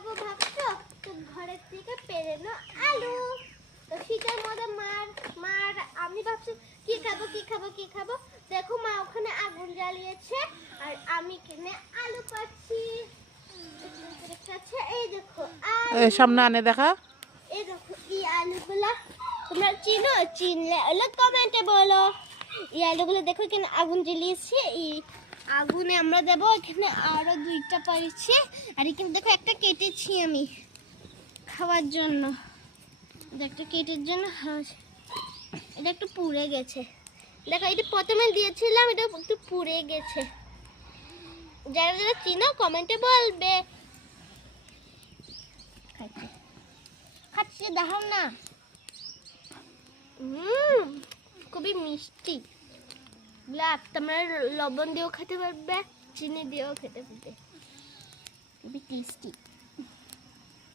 খাবো ভাবছো? তো ঘরের থেকে পেরে নো আলু। তো শীতের মধ্যে মার আমি ভাবছি কি খাবো। দেখো মা ওখানে আগুন জ্বালিয়েছে আর আমি কিনে আলু পাচ্ছি। এই দেখো সামনে আনে দেখা। এই দেখো এই আলুগুলা তোমরা চিনলে কমেন্টে বলো। এই আলুগুলো দেখো এখানে আগুন জ্বালিয়েছে। এই আগুনে আমরা দেবো। এখানে আরো 2টা পারিছি। আর এখানে দেখো একটা কেটেছি আমি খাওয়ার জন্য। একটা কেটের জন্য এটা একটু পুড়ে গেছে। দেখো এটা প্রথমে দিয়েছিলাম, এটা একটু পুড়ে গেছে। যারা যারা চিনো কমেন্টে বলবে। খাচ্ছি দেখাও না। খুবই মিষ্টি। তোমরা লবণ দিয়েও খেতে পারবে, চিনি দিয়েও খেতে পারবে। খুবই টেস্টি।